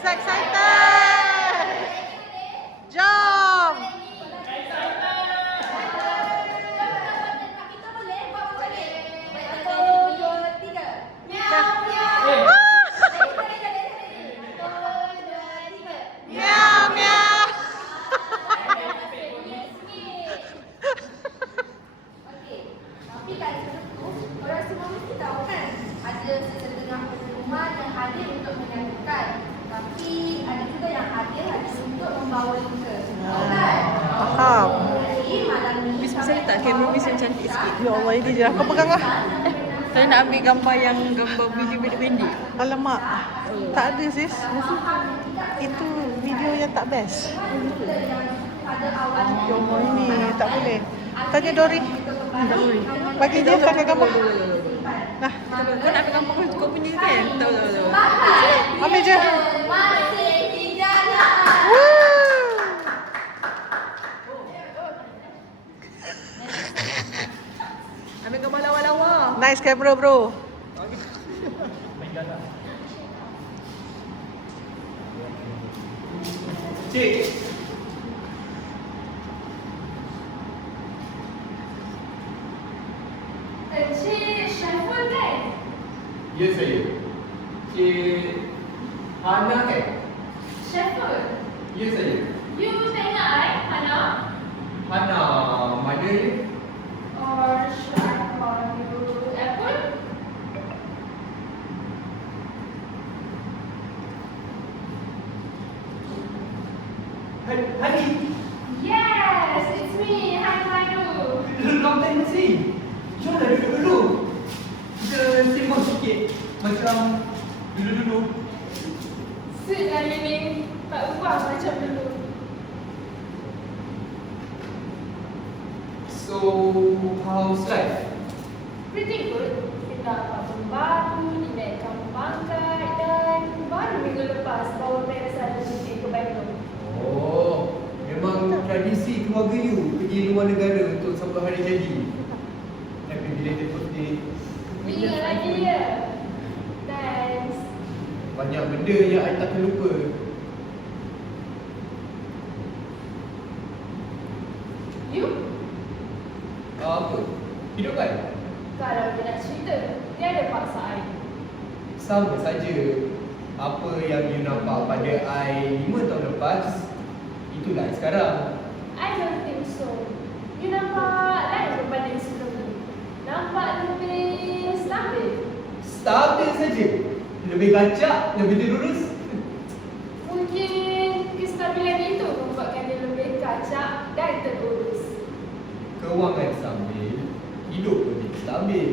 So excited! Jom! Meow, meow. Tapi kat situ orang semua mesti tahu kan ada sesetengah pengumuman yang hadir untuk menyatukan. Tapi ada juga yang hadir hanya untuk membawa luka. Tahu kan? Faham. Jadi malam ni Bisa letak kamera Miss yang cantik sikit. Ya Allah, ini je. Kau pegang lah. Saya nak ambil gambar yang gambar video pendek. Alamak. Tak ada sis. Itu video yang tak best. Ya Allah, ini tak boleh. Tanya Dori. Tak boleh. Bagi dia pakai gambar. Nah, Kau nak ambil gambar kau punya kan? Tahu. ambil je. masih tidak nak. Woo! Ambil gambar lawa-lawa. Nice camera bro. Cik, Encik Syaful kan? ya saya. Cik Hana kan? Syaful, Ya saya. you tak ingat Hana? Hana mana dia? Or should I call you Apple? Hani, Yes, it's me. Hi, Manu. long time no see. Jom dah duduk dulu. Kita sembang sikit macam dulu-dulu. Sweet lah ni. Tak ubah macam dulu. So, how's life? Pretty good. Kita apartmen baru, di kampung Bangkai dan baru minggu lepas bawa Melissa dan cuti ke Bandung. Oh, memang tradisi keluarga you pergi luar negara untuk sambut hari jadi. Happy belated birthday. Ingat lagi ya? Thanks. Banyak benda yang I tak terlupa. You? Apa? Hidup kan? Kalau dia nak cerita, dia ada paksa I. Sama saja. Apa yang you nampak pada I 5 tahun lepas, itulah I sekarang. I don't think so. You nampak lain berbanding sebelum ni. Nampak lebih stabil. Stabil saja. Lebih gacak, lebih terurus. Mungkin kestabilan itu membuatkan dia lebih kacak dan terurus. Kewangan stabil, hidup lebih stabil.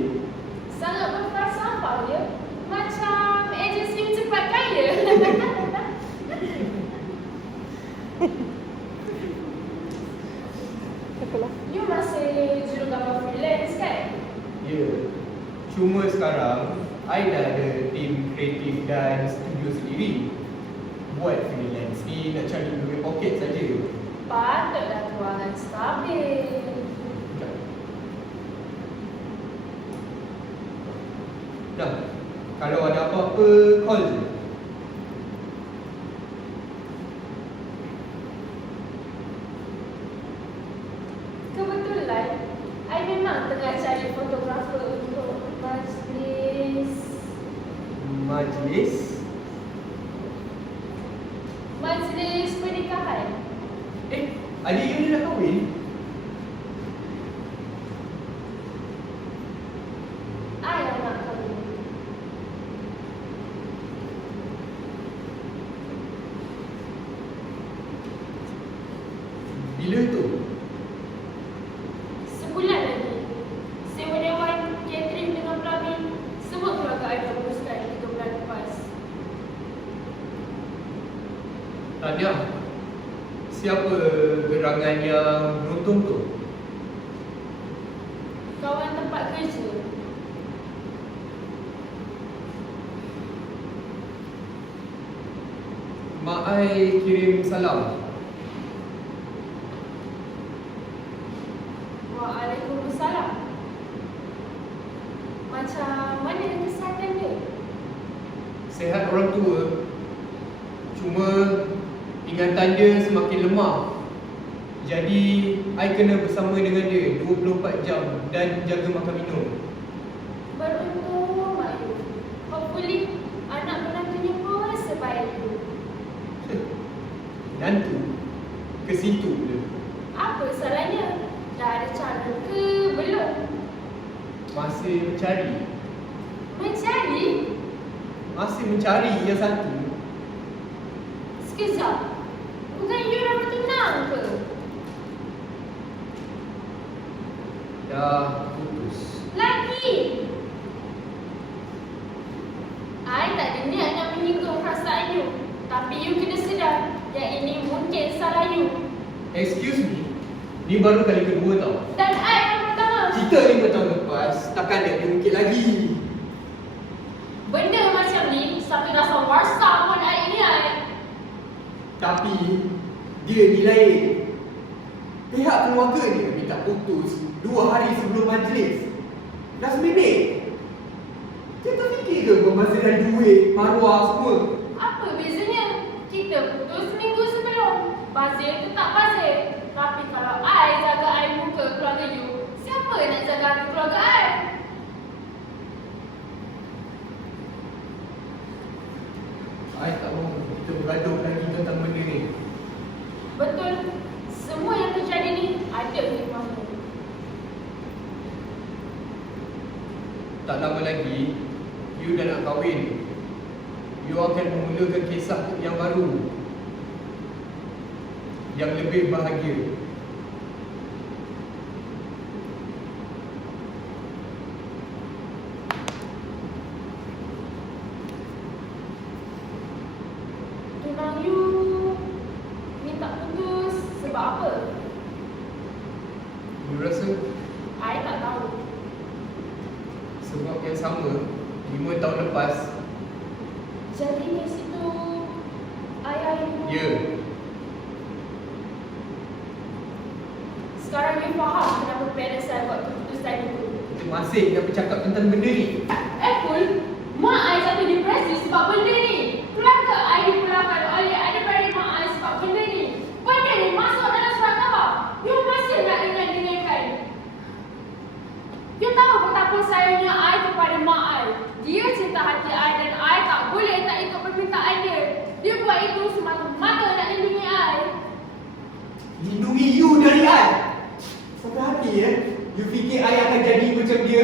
Sangat berfalsafah dia. Macam agensi cepat kaya. You masih jurugambar freelance kan? Ya. Cuma sekarang, I dah ada tim kreatif dan studio sendiri. Buat freelance ni nak cari duit poket saja. Patutlah kewangan stabil. Dah. Kalau ada apa-apa, call je. Kebetulan, I memang tengah cari fotografer untuk majlis Majlis? pernikahan. Adik you ni dah kahwin? I yang nak kahwin. Bila tu? Sebulan lagi. Sewa dewan, catering dengan plumbing, semua keluarga I dah uruskan 3 bulan lepas. Tahniah. Siapa gerangan yang beruntung tu? Kawan tempat kerja. Mak I kirim salam. Waalaikumsalam. Macam mana kesihatan dia? Sehat orang tua. ingatan dia semakin lemah. Jadi, I kena bersama dengan dia 24 jam dan jaga makan minum. Beruntung Ayu. Hopefully anak menantunya pun sebaik itu. Nanti ke situ pula. Apa salahnya? Dah ada calon ke belum? Masih mencari. Mencari? Masih mencari yang satu. Sekejap. Bukan you dah bertunang ke? Dah putus. Lagi. I tak ada niat nak menyinggung perasaan you. Tapi you kena sedar yang ini mungkin salah you. Excuse me. Ni baru kali kedua tau. Dan I yang pertama. Kita 5 tahun lepas, takkan dia mungkin lagi. Benda macam ni sampai dasar warsa pun I ingat. Tapi, dia ni lain. Pihak keluarga dia minta putus 2 hari sebelum majlis. Last minute. Kita fikir ke pembaziran duit, maruah semua? Apa bezanya? Kita putus seminggu sebelum. Bazir tu tak bazir. Tapi kalau I jaga I muka keluarga you, siapa nak jaga hati keluarga I? I tak mahu kita bergaduh lagi tentang benda ni. Betul. Semua yang terjadi ni ada hikmahnya. Tak lama lagi, you dah nak kahwin. You akan memulakan kisah yang baru, yang lebih bahagia. Tunang you minta putus sebab apa? You rasa I tak tahu. sebab yang sama 5 tahun lepas? Jadi di situ ayah you. Ya. Sekarang you faham kenapa parents saya buat keputusan itu. Kita masih nak bercakap tentang benda ni. Apple, mak I jatuh depresi sebab benda ni. Keluarga I dipulangkan oleh adik-beradik mak I sebab benda ni. Benda ni masuk dalam surat khabar. You masih nak dengar-dengarkan. You tahu betapa sayangnya I kepada mak I. Dia cinta hati I dan I tak boleh tak ikut permintaan dia. Dia buat itu semata-mata nak lindungi I. Lindungi you dari I. Sampai hati you fikir I akan jadi macam dia?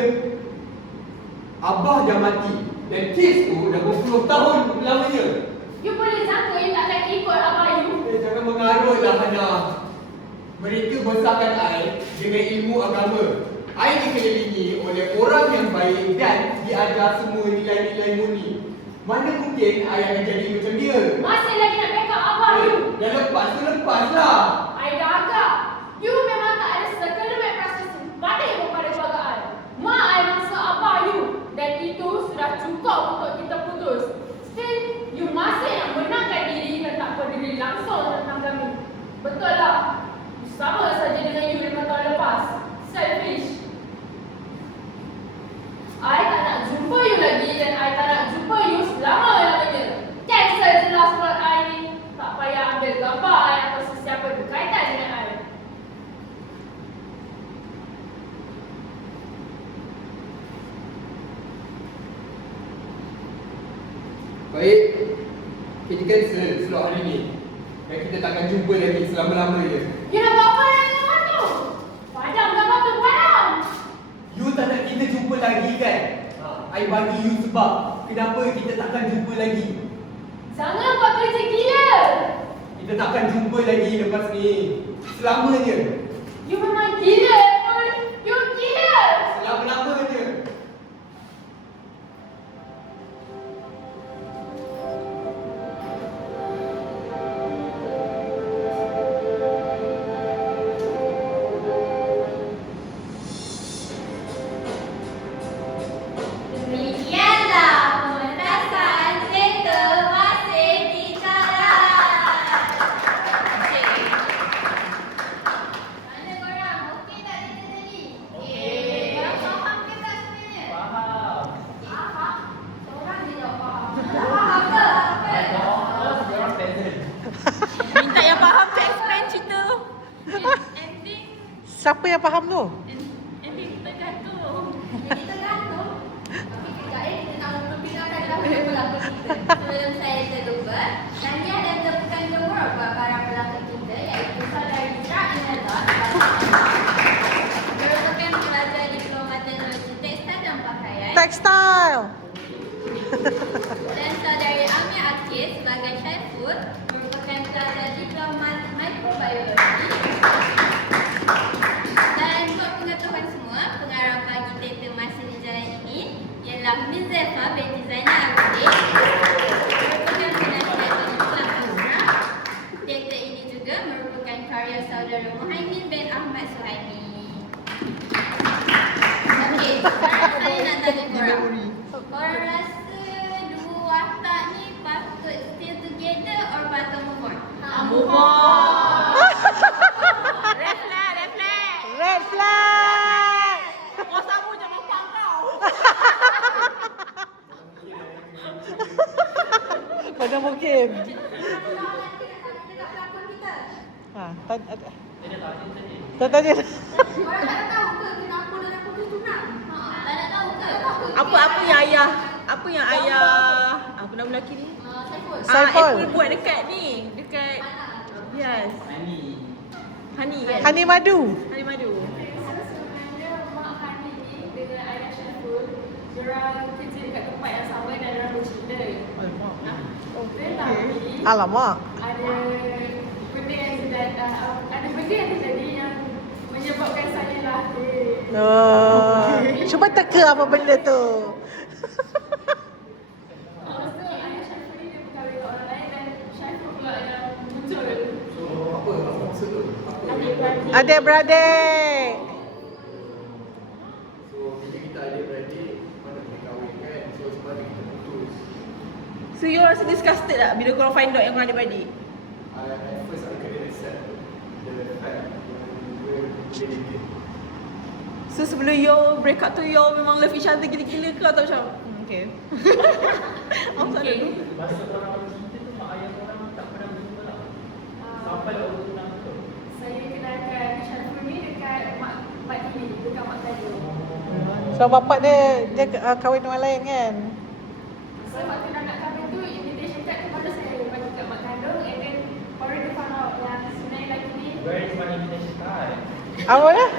Abah dah mati dan kes tu dah berpuluh tahun lamanya. You boleh jangka you tak akan ikut abah you. Jangan mengarut lah Hana. Mereka besarkan I dengan ilmu agama. I dikelilingi oleh orang yang baik dan diajar semua nilai-nilai murni. Mana mungkin I akan jadi macam dia? Masih lagi nak backup abah you. Dah lepas tu lepaslah. I dah agak. You memang tak ada sekelumit proses simpatik kepada keluarga I. Mak I mangsa abah you. Dan itu sudah cukup untuk kita putus. Still, you masih nak menangkan diri dan tak peduli langsung tentang kami. Betul lah. You sama saja dengan you 5 tahun lepas. Selfish. I tak nak jumpa you lagi dan I tak nak jumpa you selama-lamanya. Cancel jelas surat I ni. Tak payah ambil gambar I atau sesiapa berkaitan dengan I. Baik. Kita cancel slot hari ni. Dan kita takkan jumpa lagi selama-lamanya. You nak buat apa dengan gambar tu? Padam gambar tu, padam! You tak nak kita jumpa lagi kan? I bagi you sebab kenapa kita takkan jumpa lagi. Jangan buat kerja gila! Kita takkan jumpa lagi lepas ni. Selamanya. You memang gila, Paul! You gila! Selama-lamanya. Demikianlah pementasan teater masih dijalan. Mana korang? Okey tak yang faham tu? Ini tergantung. Jadi tergantung. Tapi kejap kita nak memperbincangkan dahulu pelakon kita. Sebelum saya terlupa, Tania dan tepukan gemar buat para pelakon kita iaitu saudari Inela merupakan pelajar diploma teknologi tekstil dan pakaian Textile. dan saudari Amir Akis sebagai Syaiful merupakan pelajar diploma mikrobiologi. Dan untuk pengetahuan semua, pengarah bagi teater masa berjalan ini ialah Mizefa binti Zainal Abidin merupakan penasihat pengulang asrah. Teater ini juga merupakan karya saudara Muhaimin bin Ahmad Suhaimi. Okey, sekarang saya nak tanya korang. Korang rasa dua watak ni patut still together or patut move on? Move on. Red flag, red flag. Red flag. Kau sama je bapak kau. Pada mungkin. Ha, tanya. Korang tak nak tahu ke kenapa dia nak putus tunang? Tak nak tahu ke? Apa yang ayah? Apa yang ayah? Apa nama lelaki ni? Saiful. Saiful. Apple buat dekat ni, dekat yes. Honey kan? Hani Madu. Honey madu. Sebenarnya Mak Hani ni dengan ayah Syaiful, diorang kerja dekat tempat yang sama dan diorang bercinta. Tetapi Alamak. ada benda yang terjadi yang menyebabkan saya lahir. Cuba teka apa benda tu. So ayah Syaiful ni dia berkahwin dengan orang lain dan Syaiful pula yang muncul. So apa maksud tu? Apa? Adik-beradik. So bila kita adik-beradik, mana boleh kahwin kan? So sebab tu kita putus. So you rasa disgusted tak bila korang find out yang korang adik-beradik? At first I couldn't accept the fact we're related. So sebelum you break up tu you memang love each other gila-gila ke atau macam okay. Apa okay. Masa korang bercinta tu mak ayah korang tak pernah berjumpa tak? Sampai waktu tunang tu. Saya kenalkan Syaiful ni dekat Mak Tini, dekat Mak Kandung. So bapak dia kahwin dengan orang lain kan? So waktu nak kahwin tu, invitation card tu baru saya bagi kat Mak Kandung and then baru dia found out yang sebenarnya lelaki ni Where is my invitation card? Apa dia?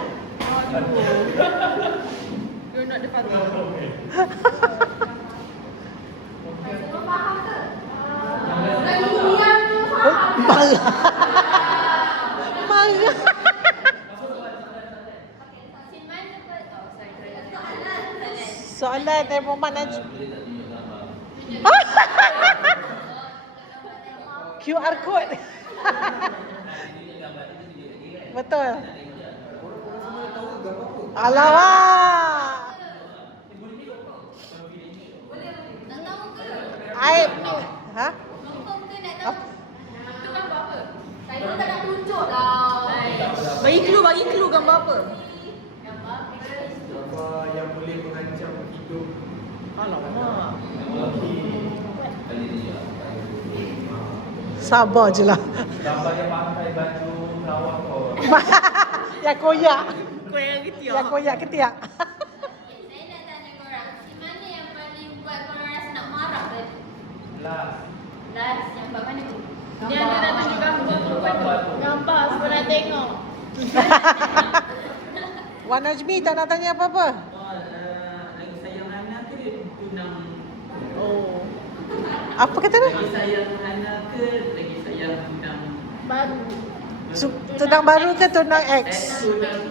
You're not the father. Semua faham ke? Lagi diam tu faham. Marah. Marah. Soalan dari Muhammad Najib. QR code. Betul. Alamak. Nak tahu ke? Aib ni. Ha? Confirm ke nak tahu? Itu gambar apa? Saya pun tak nak tunjuk lah. Bagi clue gambar apa? Gambar Gambar yang boleh mengancam hidup Alamak. Sabar je lah. Gambar dia pakai baju pelawak kau. Yang koyak. Kau yang ketiak. Yang koyak ketiak. Saya nak tanya korang, si mana yang paling buat korang rasa nak marah tadi? Last. Last, yang buat mana tu? dia nak tunjuk gambar perempuan tu. Gambar sebab nak tengok. Wan Najmi tak nak tanya apa-apa? Lagi sayang Hana ke dia tunang? Oh. Apa kata dia? Lagi sayang Hana ke lagi sayang tunang? Baru. Tunang baru ke tunang X? Tunang.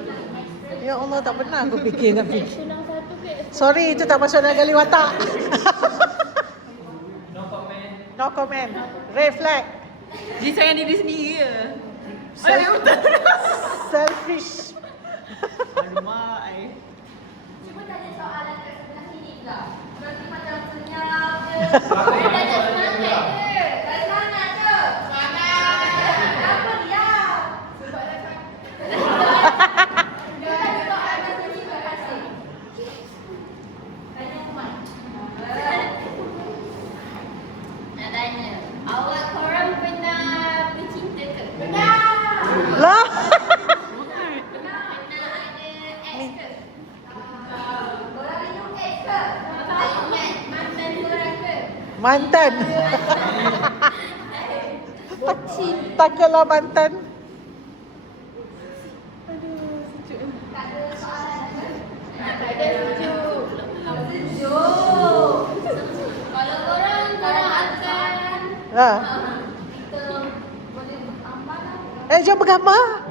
Ya Allah, tak pernah aku fikir nak fikir. Tunang satu ke? Sorry, itu tak masuk dalam gali watak. No comment. No comment. Red flag. Dia sayang diri sendiri ke? Selfish. Alamak. Cuba tanya soalan kat sebelah sini pula. Berarti macam senyap je. Boleh tanya semangat je. Tak semangat je. Semangat. Kenapa diam? Sebab dah sangat. Dia tanya soalan kat sini, terima kasih. Tanya Ahmad. Nak tanya, awak korang pernah bercinta ke? Benar. Lah. Pernah Mantan. Takkanlah mantan. Tak ada soalan apa? Tak ada sejuk. Sejuk. Kalau korang akan Ha. kita boleh bergambar lah. Jom bergambar.